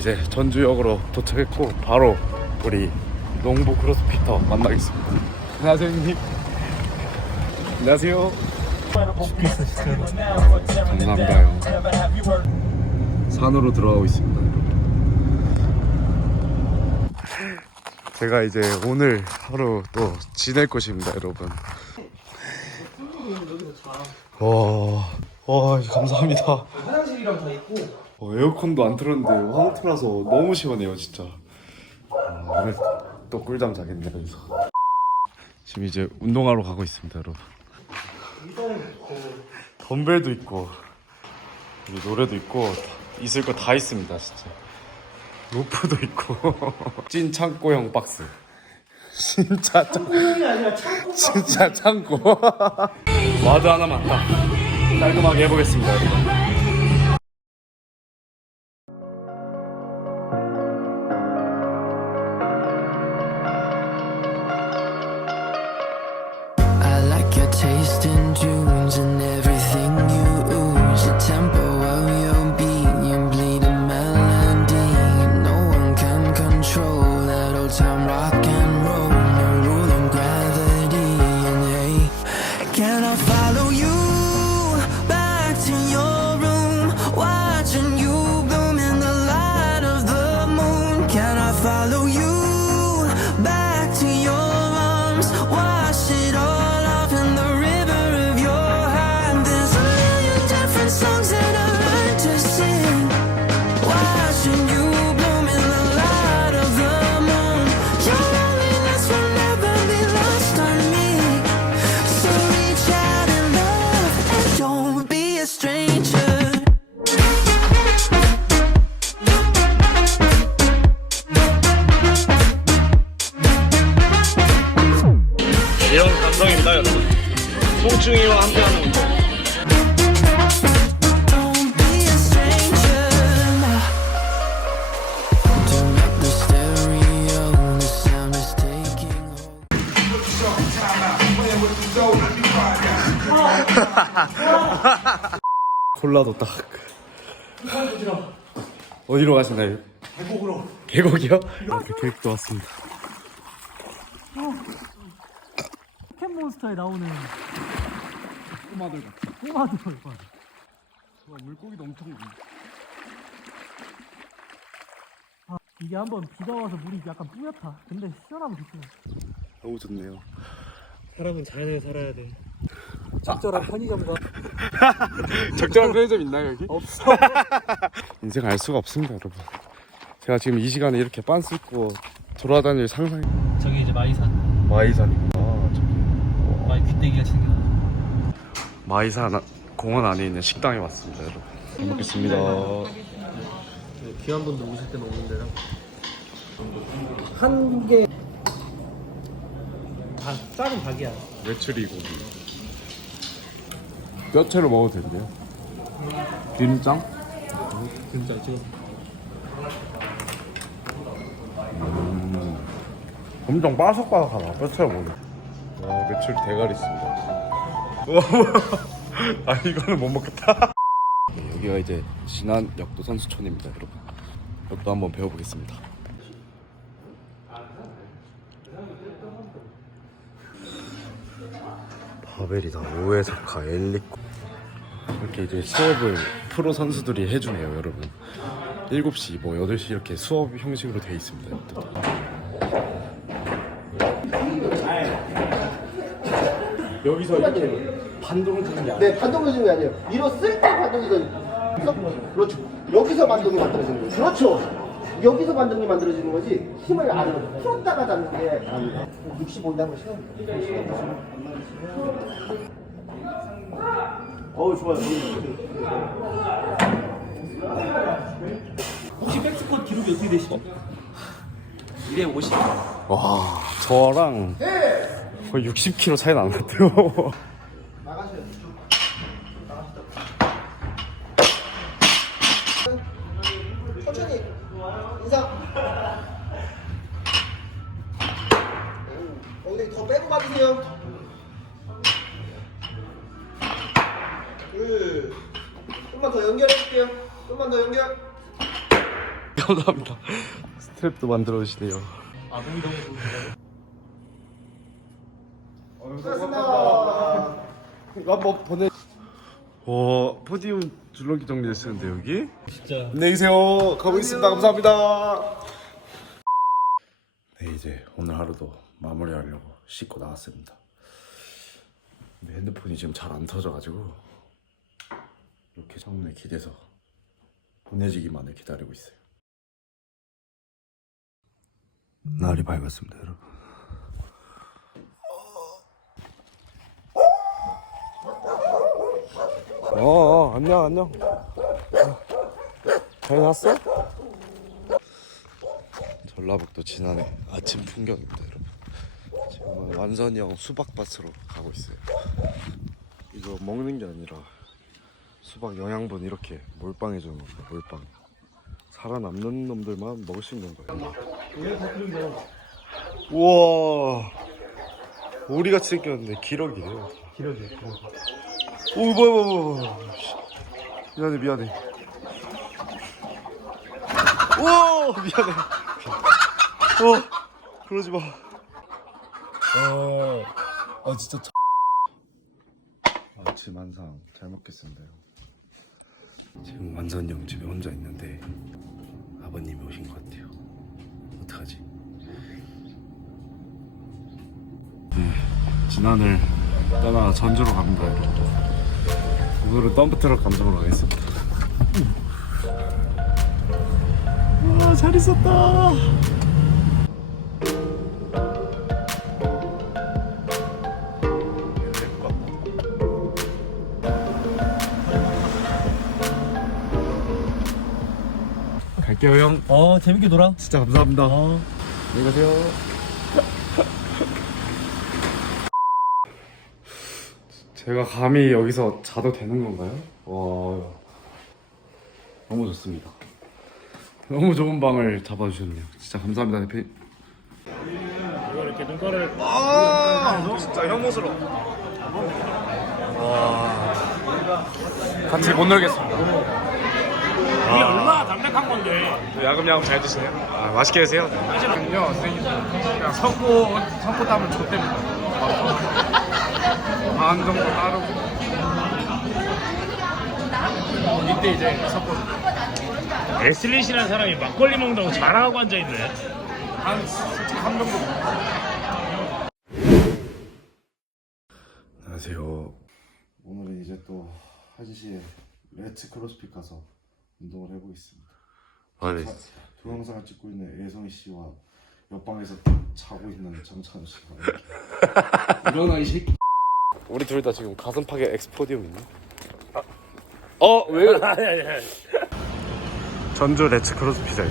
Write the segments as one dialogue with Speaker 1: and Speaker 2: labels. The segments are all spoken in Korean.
Speaker 1: 이제 전주역으로 도착했고 바로 우리 농부 크로스피터 만나겠습니다. 안녕하세요 형님. 안녕하세요. 감사합니다 형. 산으로 들어가고 있습니다. 제가 이제 오늘 하루 또 지낼 것입니다, 여러분. 와, 와, 감사합니다.
Speaker 2: 화장실이랑 다 있고
Speaker 1: 어, 에어컨도 안 틀었는데 틀어서 너무 시원해요, 진짜. 아, 오늘 또 꿀잠 자겠네요, 여기서. 지금 이제 운동하러 가고 있습니다, 여러분. 덤벨도 있고, 여기 노래도 있고, 다- 있을 거 다 있습니다, 진짜. 로프도 있고, 찐 창고형 박스. 진짜
Speaker 2: 창고
Speaker 1: 진짜 창고. 와드 하나만 딱 깔끔하게 해보겠습니다, 여러분.
Speaker 3: lost into
Speaker 1: 콜라도 딱. 어디로 가시나요?
Speaker 2: 계곡으로
Speaker 1: 계곡이요? 이렇게 계곡도 왔습니다.
Speaker 2: 포켓몬스터에 나오는
Speaker 1: 꼬마들 같아.
Speaker 2: 꼬마들
Speaker 1: 와, 물고기도 엄청 많네.
Speaker 2: 아, 이게 한번 비가 와서 물이 약간 뿌옇다 근데 시원하면 좋지
Speaker 1: 너무 좋네요.
Speaker 2: 사람은 자연에 살아야 돼 적절한 편의점과
Speaker 1: 적절한 편의점 있나요, 여기?
Speaker 2: 없어
Speaker 1: 인생 알 수가 없습니다, 여러분. 제가 지금 이 시간에 이렇게 빤스 입고 돌아다닐 상상이
Speaker 2: 저기 이제 마이산
Speaker 1: 마이산이구나. 저기.
Speaker 2: 마이 귀때기가 생겨
Speaker 1: 마이산 아- 공원 안에 있는 식당에 왔습니다, 여러분. 잘 먹겠습니다.
Speaker 2: 귀한 분들 오실 때는 오는 데랑 한개 다 작은 닭이야
Speaker 1: 메추리 고기. 뼈채로 먹어도 된대요. 김장?
Speaker 2: 진짜 지금
Speaker 1: 엄청 바삭바삭하다. 뼈채로 먹는. 와, 메추리 대가리 있습니다. 아, 이거는 못 먹겠다. 네, 여기가 이제 진안 역도 선수촌입니다, 여러분. 역도 한번 배워보겠습니다. 바벨이다. 오에사카, 엘리코. 이렇게 이제 수업을 프로 선수들이 해주네요, 여러분. 7시, 뭐 8시 이렇게 수업 형식으로 돼 있습니다. 여기서 이렇게 반동을 주는 게 아니라
Speaker 4: 네, 반동을 주는 게 아니에요. 밀었을 때 반동이 더 그렇죠. 여기서 반동이 만들어지는 거예요. 그렇죠. 여기서 반동이 만들어지는 거지 힘을 아래로 풀었다가 잡는 게. 65인데 한번 시간 어우 좋아요.
Speaker 2: 혹시 백스쿼트 기록이 어떻게 되시죠? 250
Speaker 1: 와 저랑 거의 60kg 차이 나는 것 같아요
Speaker 4: 천천히 인상. 엉덩이 더 빼고 받으세요. 둘. 좀만 더 연결해줄게요. 좀만 더 연결.
Speaker 1: 감사합니다. 스트랩도 만들어 주시네요.
Speaker 4: 수고하셨습니다.
Speaker 1: 이거 한번 보내. 와 포디움 줄넘기 정리했었는데 여기?
Speaker 2: 진짜
Speaker 1: 안녕히 계세요. 가고 있습니다. 감사합니다. 네 이제 오늘 하루도 마무리하려고 씻고 나왔습니다. 근데 핸드폰이 지금 잘 안 터져가지고 이렇게 창문에 기대서 보내지기만을 기다리고 있어요. 날이 밝았습니다, 여러분. 어, 어 안녕 안녕. 잘 잤어? 전라북도 진안의 아침 풍경입니다, 여러분. 지금 완선이 형 수박밭으로 가고 있어요. 이거 먹는 게 아니라 수박 영양분 이렇게 몰빵해 주는 겁니다, 몰빵. 살아남는 놈들만 먹을 수 있는 거예요. 우와, 오리같이 생겼는데 기러기래요.
Speaker 2: 기러기 기러기
Speaker 1: 오, 뭐야, 뭐야, 뭐야. 씨. 미안해, 미안해. 오, 미안해. 어, 그러지 마. 어, 아, 진짜. 참- 아침 한상 잘 먹겠습니다. 형. 지금 완선이 형 집에 혼자 있는데 아버님이 오신 것 같아요. 어떡하지? 네, 진안을 떠나 전주로 갑니다, 여러분. 오늘은 덤프트럭 감성으로 가겠습니다. 아, 잘 있었다. 갈게요, 형.
Speaker 2: 어 재밌게 놀아
Speaker 1: 진짜 감사합니다.
Speaker 2: 어
Speaker 1: 안녕히 가세요. 제가 감히 여기서 자도 되는 건가요? 와, 너무 좋습니다. 너무 좋은 방을 잡아주셨네요. 진짜 감사합니다, 대표님.
Speaker 2: 이거 이렇게 눈가를
Speaker 1: 아, 진짜 혐오스러. 와, 같이 못 놀겠습니다.
Speaker 2: 이게 얼마나 담백한 건데
Speaker 1: 야금야금 잘 드시네요. 아, 맛있게 드세요.
Speaker 2: 사실은요 선생님 그냥 석고 석고 땀을 줬답니다
Speaker 1: 반 정도 따르고.
Speaker 2: 이때 이제 석고 에슬릿이라는 사람이 막걸리 먹는다고 자랑하고 앉아있네 한 한 정도
Speaker 1: 안녕하세요. 오늘은 이제 또 1시에 레츠 크로스핏 가서 운동을 해보겠습니다.
Speaker 5: 아, 네.
Speaker 1: 자, 동영상을 찍고 있는 예성이 씨와 옆방에서 자고 있는 정찬우 씨가. 일어나 이 새끼. 우리 둘 다 지금 가슴팍에 엑스포디움 있네. 어 왜?
Speaker 2: 아니 아니 아니
Speaker 1: 전주 레츠 크로스핏이다.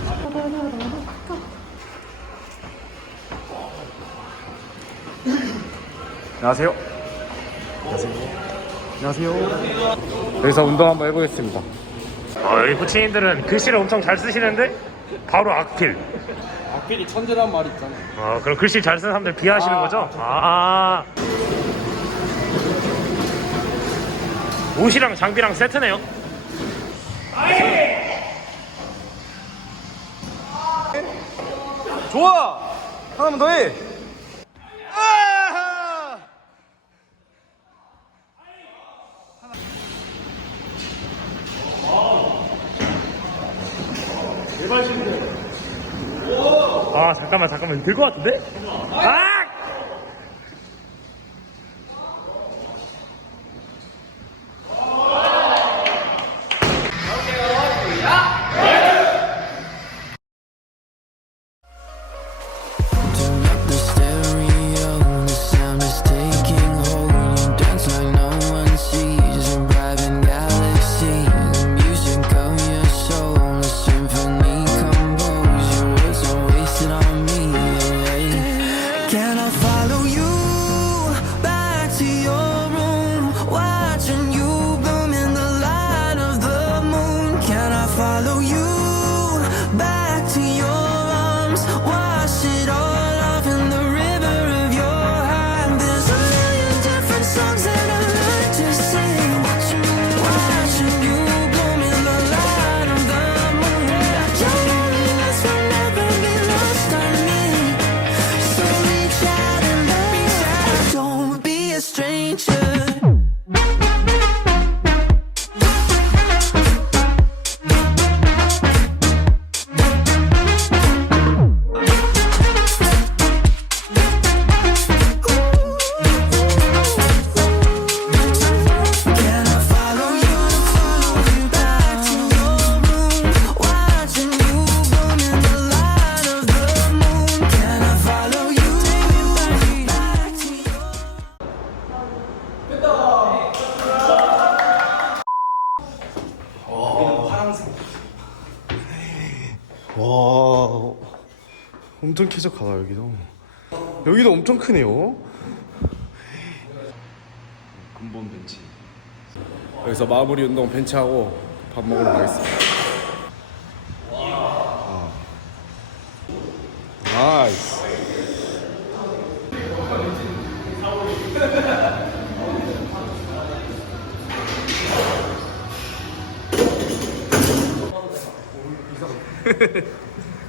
Speaker 1: 안녕하세요. 안녕하세요. 안녕하세요. 여기서 운동 한번 해보겠습니다.
Speaker 2: 어, 여기 코치님들은 글씨를 엄청 잘 쓰시는데 바로 악필
Speaker 1: 악필이 천재란 말 있잖아.
Speaker 2: 어, 그럼 글씨 잘 쓰는 사람들 비하하시는 거죠? 아 옷이랑 장비랑 세트네요
Speaker 1: 좋아. 하나만 더 해.
Speaker 2: 아 잠깐만 잠깐만 될 것 같은데? 아!
Speaker 1: 엄청 쾌적하다 여기도. 여기도 엄청 크네요. 근본 벤치. 여기서 마무리 운동 벤치하고 밥 먹으러 가겠습니다. 아. 나이스.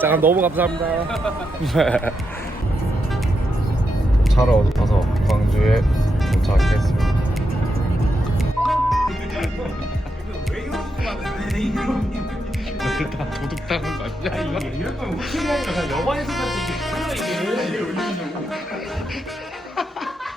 Speaker 1: 잘 가요. 진짜 너무 감사합니다. 차로 타서 광주에 도착했습니다. 다 도둑 당한 거 아니야?
Speaker 2: 이럴 거면 아니라 그냥 여관에서 살수 이게 이게